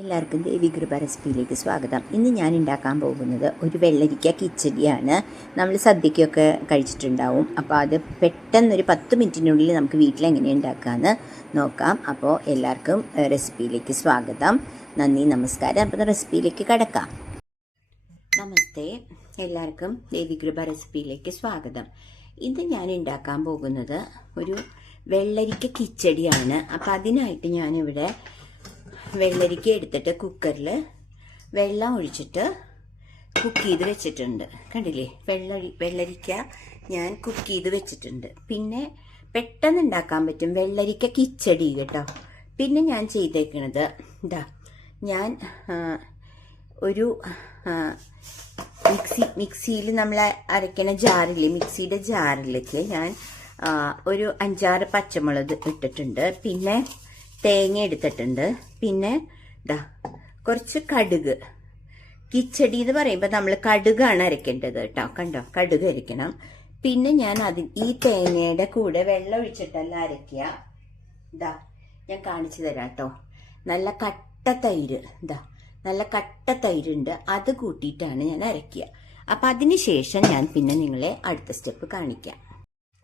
എല്ലാവർക്കും ദേവി കൃപ റെസിപ്പിയിലേക്ക് സ്വാഗതം. ഇന്ന് ഞാൻ ഉണ്ടാക്കാൻ പോകുന്നത് ഒരു വെള്ളരിക്ക കിച്ചടിയാണ്. നമ്മൾ സദ്യക്കൊക്കെ കഴിച്ചിട്ടുണ്ടാവും. അപ്പോൾ അത് പെട്ടെന്നൊരു 10 മിനിറ്റിനുള്ളിൽ നമുക്ക് വീട്ടിലെങ്ങനെ ഉണ്ടാക്കാമെന്ന് നോക്കാം. അപ്പോൾ എല്ലാവർക്കും റെസിപ്പിയിലേക്ക് സ്വാഗതം. നന്ദി, നമസ്കാരം. അപ്പോൾ റെസിപ്പിയിലേക്ക് കടക്കാം. നമസ്തേ, എല്ലാവർക്കും ദേവി കൃപ റെസിപ്പിയിലേക്ക് സ്വാഗതം. ഇന്ന് ഞാൻ ഉണ്ടാക്കാൻ പോകുന്നത് ഒരു വെള്ളരിക്ക കിച്ചടിയാണ്. അപ്പോൾ അതിനായിട്ട് ഞാനിവിടെ വെള്ളരിക്ക എടുത്തിട്ട് കുക്കറിൽ വെള്ളം ഒഴിച്ചിട്ട് കുക്ക് ചെയ്ത് വെച്ചിട്ടുണ്ട്. കണ്ടില്ലേ, വെള്ളരിക്ക ഞാൻ കുക്ക് ചെയ്ത് വെച്ചിട്ടുണ്ട്. പിന്നെ പെട്ടെന്ന് ഉണ്ടാക്കാൻ പറ്റും വെള്ളരിക്ക കിച്ചടി കേട്ടോ. പിന്നെ ഞാൻ ചെയ്തേക്കണത് ഞാൻ ഒരു മിക്സിയിൽ നമ്മൾ അരയ്ക്കണ ജാറില്ലേ, മിക്സിയുടെ ജാറിലേക്ക് ഞാൻ ഒരു 5-6 പച്ചമുളക് ഇട്ടിട്ടുണ്ട്. പിന്നെ തേങ്ങ എടുത്തിട്ടുണ്ട്. പിന്നെ കുറച്ച് കടുക്. കിച്ചടി എന്ന് പറയുമ്പോൾ നമ്മൾ കടുകാണ് അരയ്ക്കേണ്ടത് കേട്ടോ. കണ്ടോ, കടുക് അരയ്ക്കണം. പിന്നെ ഞാൻ ഈ തേങ്ങയുടെ കൂടെ വെള്ളം ഒഴിച്ചിട്ടല്ല അരയ്ക്കുക. ഞാൻ കാണിച്ചു തരാം കേട്ടോ. നല്ല കട്ട തൈര്, നല്ല കട്ട തൈരുണ്ട്, അത് കൂട്ടിയിട്ടാണ് ഞാൻ അരയ്ക്കുക. അപ്പം അതിന് ശേഷം ഞാൻ പിന്നെ നിങ്ങളെ അടുത്ത സ്റ്റെപ്പ് കാണിക്കാം.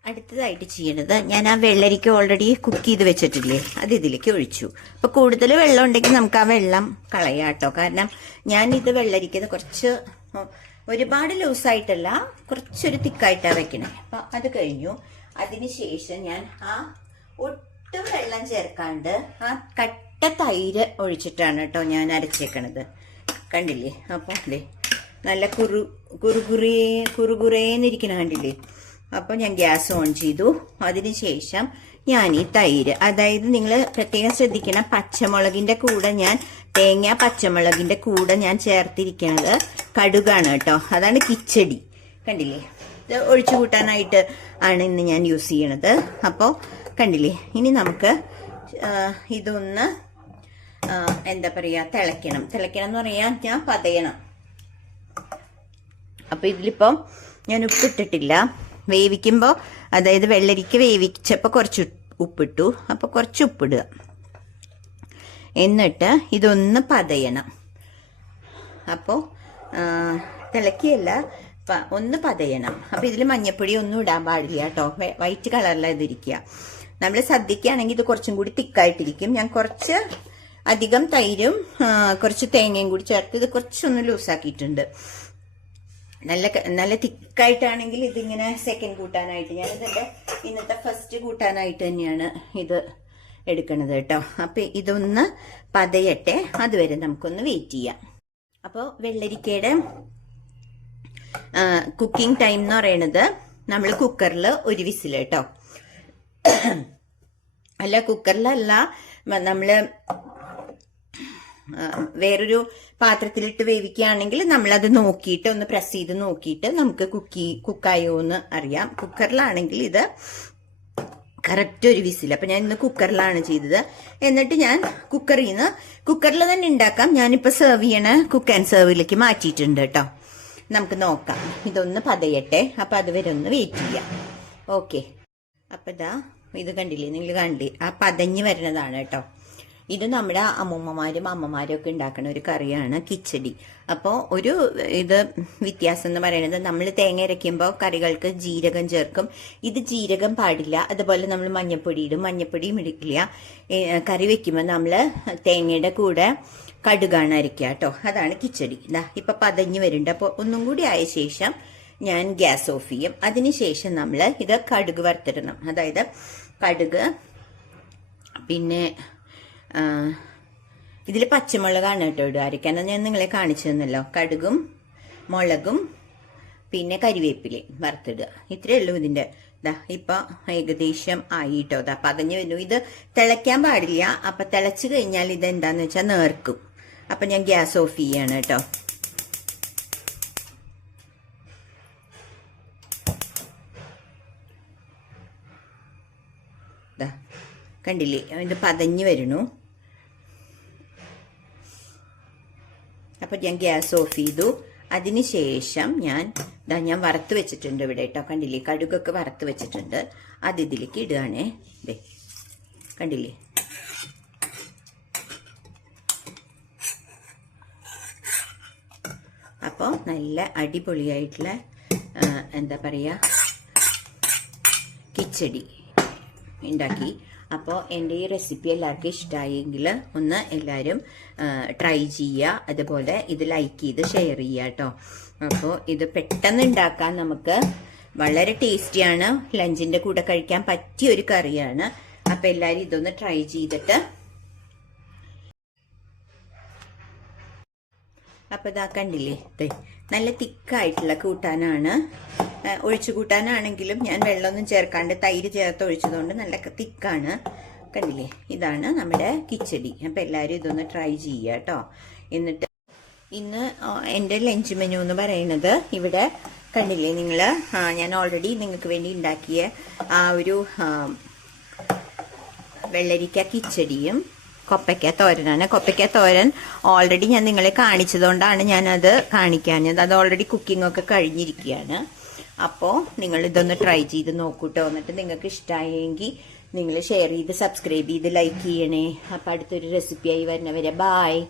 അടുത്തതായിട്ട് ചെയ്യണത്, ഞാൻ ആ വെള്ളരിക്ക ഓൾറെഡി കുക്ക് ചെയ്ത് വെച്ചിട്ടില്ലേ, അത് ഇതിലേക്ക് ഒഴിച്ചു. അപ്പോൾ കൂടുതൽ വെള്ളം ഉണ്ടെങ്കിൽ നമുക്ക് ആ വെള്ളം കളയാം കേട്ടോ. കാരണം ഞാൻ ഇത് വെള്ളരിക്കത് കുറച്ച് ഒരുപാട് ലൂസായിട്ടല്ല, കുറച്ചൊരു തിക്കായിട്ടാണ് വെക്കണേ. അപ്പം അത് കഴിഞ്ഞു. അതിന് ശേഷം ഞാൻ ഒട്ടും വെള്ളം ചേർക്കാണ്ട് ആ കട്ട തൈര് ഒഴിച്ചിട്ടാണ് കേട്ടോ ഞാൻ അരച്ചേക്കണത്. കണ്ടില്ലേ? അപ്പോൾ അല്ലേ നല്ല കുറുകുറേന്നിരിക്കണ കണ്ടില്ലേ? അപ്പോൾ ഞാൻ ഗ്യാസ് ഓൺ ചെയ്തു. അതിനുശേഷം ഞാൻ ഈ തൈര്, അതായത് നിങ്ങൾ പ്രത്യേകം ശ്രദ്ധിക്കണം, പച്ചമുളകിന്റെ കൂടെ ഞാൻ പച്ചമുളകിന്റെ കൂടെ ഞാൻ ചേർത്തിരിക്കുന്നത് കടുകാണ് കേട്ടോ. അതാണ് കിച്ചടി. കണ്ടില്ലേ? ഇത് ഒഴിച്ചു കൂട്ടാനായിട്ട് ആണ് ഇന്ന് ഞാൻ യൂസ് ചെയ്യണത്. അപ്പോൾ കണ്ടില്ലേ, ഇനി നമുക്ക് ഇതൊന്ന് എന്താ പറയുക, തിളയ്ക്കണം എന്ന് പറയാൻ ഞാൻ പതയണം. അപ്പോൾ ഇതിലിപ്പം ഞാൻ ഉപ്പിട്ടിട്ടില്ല. വേവിക്കുമ്പോൾ, അതായത് വെള്ളരിക്ക വേവിച്ചപ്പോൾ കുറച്ച് ഉപ്പിട്ടു. അപ്പോൾ കുറച്ച് ഉപ്പിടുക. എന്നിട്ട് ഇതൊന്ന് പതയണം. അപ്പോൾ തിളക്കിയല്ല, ഒന്ന് പതയണം. അപ്പോൾ ഇതിൽ മഞ്ഞപ്പൊടി ഒന്നും ഇടാൻ പാടില്ല കേട്ടോ. വൈറ്റ് കളറിലാണ് ഇതിരിക്കുക. നമ്മൾ സദ്യക്കാണെങ്കിൽ ഇത് കുറച്ചും കൂടി തിക്കായിട്ടിരിക്കും. ഞാൻ കുറച്ച് അധികം തൈരും കുറച്ച് തേങ്ങയും കൂടി ചേർത്ത് ഇത് കുറച്ചൊന്ന് ലൂസാക്കിയിട്ടുണ്ട്. നല്ല തിക്കായിട്ടാണെങ്കിൽ ഇതിങ്ങനെ സെക്കൻഡ് കൂട്ടാനായിട്ട്, ഞാനിതിൻ്റെ ഇന്നത്തെ ഫസ്റ്റ് കൂട്ടാനായിട്ട് തന്നെയാണ് ഇത് എടുക്കണത് കേട്ടോ. അപ്പം ഇതൊന്ന് പതയട്ടെ, അതുവരെ നമുക്കൊന്ന് വെയിറ്റ് ചെയ്യാം. അപ്പോൾ വെള്ളരിക്കയുടെ കുക്കിംഗ് ടൈം എന്ന് പറയണത്, നമ്മൾ കുക്കറിൽ ഒരു വിസിൽ കേട്ടോ. അല്ല, കുക്കറിലല്ല, നമ്മൾ വേറൊരു പാത്രത്തിലിട്ട് വേവിക്കുകയാണെങ്കിൽ നമ്മളത് നോക്കിയിട്ട് ഒന്ന് പ്രസ് ചെയ്ത് നോക്കിയിട്ട് നമുക്ക് കുക്കായോ എന്ന് അറിയാം. കുക്കറിലാണെങ്കിൽ ഇത് കറക്റ്റ് ഒരു വിസിൽ. അപ്പം ഞാൻ ഇന്ന് കുക്കറിലാണ് ചെയ്തത്. എന്നിട്ട് ഞാൻ കുക്കറിൽ തന്നെ ഉണ്ടാക്കാം. ഞാനിപ്പോൾ സെർവ് ചെയ്യണ കുക്ക് ആൻഡ് സെർവിലേക്ക് മാറ്റിയിട്ടുണ്ട് കേട്ടോ. നമുക്ക് നോക്കാം. ഇതൊന്ന് പതയട്ടെ. അപ്പം അതുവരെ ഒന്ന് വെയിറ്റ് ചെയ്യാം. ഓക്കെ. അപ്പം ഇത് കണ്ടില്ലേ, നിങ്ങൾ കണ്ടില്ലേ, ആ പതഞ്ഞ് വരുന്നതാണ് കേട്ടോ. ഇത് നമ്മുടെ അമ്മൂമ്മമാരും ഒക്കെ ഉണ്ടാക്കുന്ന ഒരു കറിയാണ് കിച്ചടി. അപ്പോൾ ഒരു വ്യത്യാസം എന്ന് പറയുന്നത്, നമ്മൾ തേങ്ങ അരയ്ക്കുമ്പോൾ കറികൾക്ക് ജീരകം ചേർക്കും. ഇത് ജീരകം പാടില്ല. അതുപോലെ നമ്മൾ മഞ്ഞപ്പൊടിയും ഇടിക്കില്ല. കറി വെക്കുമ്പോൾ നമ്മൾ തേങ്ങയുടെ കൂടെ കടുകാണ് അരയ്ക്കുക കേട്ടോ. അതാണ് കിച്ചടി. ഇപ്പം പതഞ്ഞ് വരുന്നുണ്ട്. അപ്പോൾ ഒന്നും കൂടി ആയ ശേഷം ഞാൻ ഗ്യാസ് ഓഫ് ചെയ്യും. അതിനുശേഷം നമ്മൾ ഇത് കടുക് വറുത്തിടണം. അതായത് കടുക്, പിന്നെ ഇതിൽ പച്ചമുളകാണ് കേട്ടോ ഇടുക. അരയ്ക്കാൻ ഞാൻ നിങ്ങളെ കാണിച്ചു തന്നല്ലോ. കടുകും മുളകും പിന്നെ കരിവേപ്പിലയും വറുത്തിടുക. ഇത്രയേ ഉള്ളൂ ഇതിൻ്റെ. ഇപ്പം ഏകദേശം ആയിട്ടോ. പതഞ്ഞു വരുന്നു. ഇത് തിളയ്ക്കാൻ പാടില്ല. അപ്പം തിളച്ച് കഴിഞ്ഞാൽ ഇതെന്താന്ന് വെച്ചാൽ നേർക്കും. അപ്പം ഞാൻ ഗ്യാസ് ഓഫ് ചെയ്യാണ് കേട്ടോ. കണ്ടില്ലേ, ഇത് പതഞ്ഞു വരുന്നു. അപ്പം ഞാൻ ഗ്യാസ് ഓഫ് ചെയ്തു. അതിനുശേഷം ഞാൻ വറുത്ത് വെച്ചിട്ടുണ്ട് ഇവിടെ കേട്ടോ. കണ്ടില്ലേ, കടുകൊക്കെ വറുത്ത് വെച്ചിട്ടുണ്ട്. അത് ഇതിലേക്ക് ഇടുകയാണേ. കണ്ടില്ലേ, അപ്പോൾ നല്ല അടിപൊളിയായിട്ടുള്ള എന്താ പറയുക കിച്ചടി ഉണ്ടാക്കി. അപ്പോൾ എൻ്റെ ഈ റെസിപ്പി എല്ലാവർക്കും ഇഷ്ടമായെങ്കിൽ ഒന്ന് എല്ലാവരും ട്രൈ ചെയ്യുക. അതുപോലെ ഇത് ലൈക്ക് ചെയ്ത് ഷെയർ ചെയ്യുക കേട്ടോ. അപ്പോൾ ഇത് പെട്ടെന്ന് ഉണ്ടാക്കാൻ നമുക്ക് വളരെ ടേസ്റ്റിയാണ്. ലഞ്ചിൻ്റെ കൂടെ കഴിക്കാൻ പറ്റിയ ഒരു കറിയാണ്. അപ്പോൾ എല്ലാവരും ഇതൊന്ന് ട്രൈ ചെയ്തിട്ട്. അപ്പോൾ ഇതാ കണ്ടില്ലേ, നല്ല തിക്കായിട്ടുള്ള കൂട്ടാനാണ്. ഒഴിച്ചു കൂട്ടാനാണെങ്കിലും ഞാൻ വെള്ളമൊന്നും ചേർക്കാണ്ട് തൈര് ചേർത്ത് ഒഴിച്ചതുകൊണ്ട് നല്ല തിക്കാണ്. കണ്ടില്ലേ, ഇതാണ് നമ്മുടെ കിച്ചടി. അപ്പം എല്ലാവരും ഇതൊന്ന് ട്രൈ ചെയ്യുക കേട്ടോ. എന്നിട്ട് ഇന്ന് എൻ്റെ ലഞ്ച് മെനു എന്ന് പറയുന്നത് ഇവിടെ കണ്ടില്ലേ നിങ്ങൾ, ഞാൻ ഓൾറെഡി നിങ്ങൾക്ക് വേണ്ടി ഉണ്ടാക്കിയ ആ ഒരു വെള്ളരിക്ക കിച്ചടിയും കൊപ്പയ്ക്ക തോരനാണ്. കൊപ്പയ്ക്ക തോരൻ ഓൾറെഡി ഞാൻ നിങ്ങളെ കാണിച്ചതുകൊണ്ടാണ് ഞാനത് കാണിക്കാഞ്ഞത്. അത് ഓൾറെഡി കുക്കിംഗ് ഒക്കെ കഴിഞ്ഞിരിക്കുകയാണ്. അപ്പോൾ നിങ്ങൾ ഇതൊന്ന് ട്രൈ ചെയ്ത് നോക്കൂട്ടോ. എന്നിട്ട് നിങ്ങൾക്ക് ഇഷ്ടമായെങ്കിൽ നിങ്ങൾ ഷെയർ ചെയ്ത് സബ്സ്ക്രൈബ് ചെയ്ത് ലൈക്ക് ചെയ്യണേ. അപ്പോൾ അടുത്തൊരു റെസിപ്പിയായി വരുന്നവരെ ബായ്.